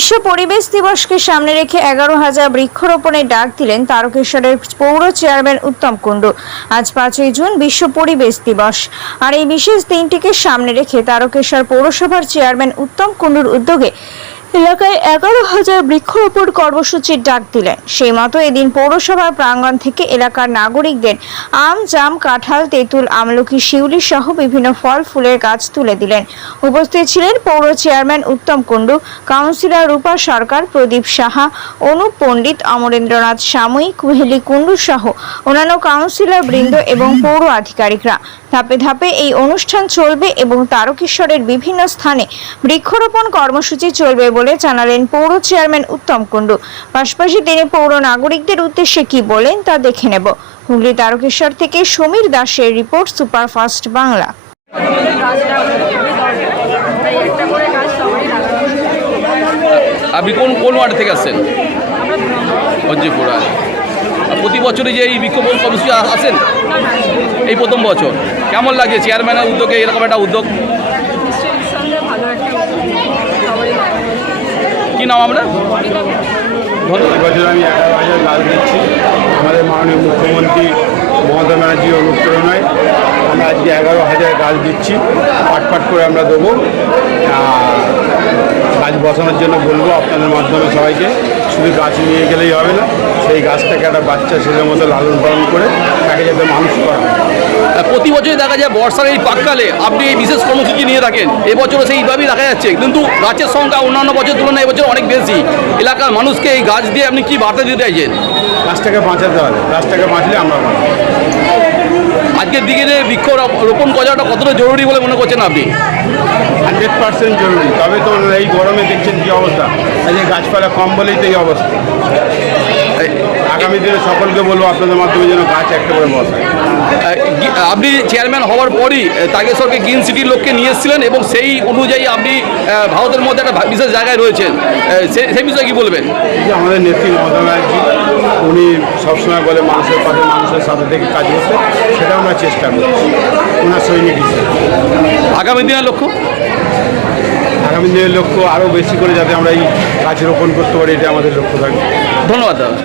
বিশ্ব পরিবেশ দিবসকে সামনে রেখে 11,000 বৃক্ষরোপণের ডাক দিলেন তারকেশ্বরের পৌর চেয়ারম্যান উত্তম কুণ্ডু। আজ 5ই জুন বিশ্ব পরিবেশ দিবস, আর এই বিশেষ দিনটিকে সামনে রেখে তারকেশ্বর পৌরসভার চেয়ারম্যান উত্তম কুণ্ডুর উদ্যোগে এলাকায় 11,000 বৃক্ষরোপণ কর্মসূচির ডাক দিলেন। সেই মতো এদিন পৌরসভার প্রাঙ্গণ থেকে এলাকার নাগরিকদের আম, জাম, কাঁঠাল, তেঁতুল, আমলকি, শিউলি সহ বিভিন্ন ফল ফুলের গাছ তুলে দিলেন। উপস্থিত ছিলেন পৌর চেয়ারম্যান উত্তম কুণ্ডু, কাউন্সিলর রূপা সরকার, প্রদীপ সাহা, অনুপ পণ্ডিত, অমরেন্দ্রনাথ সাময়ী, কুহেলি কুণ্ডু সহ অন্যান্য কাউন্সিলর বৃন্দ এবং পৌর আধিকারিকরা। ধাপে ধাপে এই অনুষ্ঠান চলবে এবং তারকেশ্বরের বিভিন্ন স্থানে বৃক্ষরোপণ কর্মসূচি চলবে বলে জানালেন পৌর চেয়ারম্যান উত্তম কুণ্ডু। পাশাপাশি তিনি পৌর নাগরিকদের উদ্দেশ্যে কি বলেন তা দেখে নেব। হুগলি তারকেশ্বর থেকে সমীর দাসের রিপোর্ট, সুপারফাস্ট বাংলা। আপনি কোন ওয়ার্ড থেকে আসছেন? অজ্জিপুরা। প্রতি বছরই যে এই বৃক্ষরোপণ কর্মসূচি আসেন, এই প্রথম বছর। কেমন লাগে চেয়ারম্যানের উদ্যোগে এরকম একটা উদ্যোগ? কি নাম আমরা? বছর আমি 11,000 গাছ দিচ্ছি। আমাদের মাননীয় মুখ্যমন্ত্রী মমতা ব্যানার্জির অনুপ্রেরণায় আমরা আজকে 11,000 গাছ দিচ্ছি। পাট করে আমরা দেবো। গাছ বসানোর জন্য বলবো আপনাদের মাধ্যমে সবাইকে, শুধু গাছ নিয়ে গেলেই হবে না, সেই গাছটাকে একটা বাচ্চা ছেলের মতো লালন পালন করে তাকে যাতে মানুষ করা। প্রতি বছরই দেখা যায় বর্ষার এই পাককালে আপনি এই বিশেষ কর্মসূচি নিয়ে থাকেন। এবছরও সেইভাবেই দেখা যাচ্ছে, কিন্তু গাছের সংখ্যা অন্যান্য বছর তুলনায় এবছর অনেক বেশি। এলাকার মানুষকে এই গাছ দিয়ে আপনি কি বার্তা দিতে চাইছেন? গাছটাকে বাঁচাতে হবে, গাছটাকে বাঁচলে আমরা বাঁচব। আজকের দিকে যে বৃক্ষরোপণ করাটা কতটা জরুরি বলে মনে করছেন আপনি? 100% জরুরি। তবে তো এই গরমে দেখছেন কী অবস্থা, এই যে গাছপালা কম বলেই তো এই অবস্থা। আগামী দিনে সকলকে বলবো আপনাদের মাধ্যমে যেন গাছ একটা করে বসায়। আপনি চেয়ারম্যান হওয়ার পরই তারকেশ্বরকে গ্রিন সিটির লোককে নিয়ে এসেছিলেন এবং সেই অনুযায়ী আপনি ভারতের মধ্যে একটা বিশেষ জায়গায় রয়েছেন, সেই বিষয়ে কী বলবেন? যে আমাদের নেত্রী মমতা ব্যানার্জি, উনি সবসময় বলে মানুষের পাশে, মানুষের সাথে থেকে কাজ করতে, সেটা আমরা চেষ্টা করছি ওনার সৈনিক হিসেবে। আগামী দিনের লক্ষ্য? আগামী দিনের লক্ষ্য আরও বেশি করে যাতে আমরা এই গাছ রোপণ করতে পারি, এটা আমাদের লক্ষ্য থাকবে। ধন্যবাদ দাদা।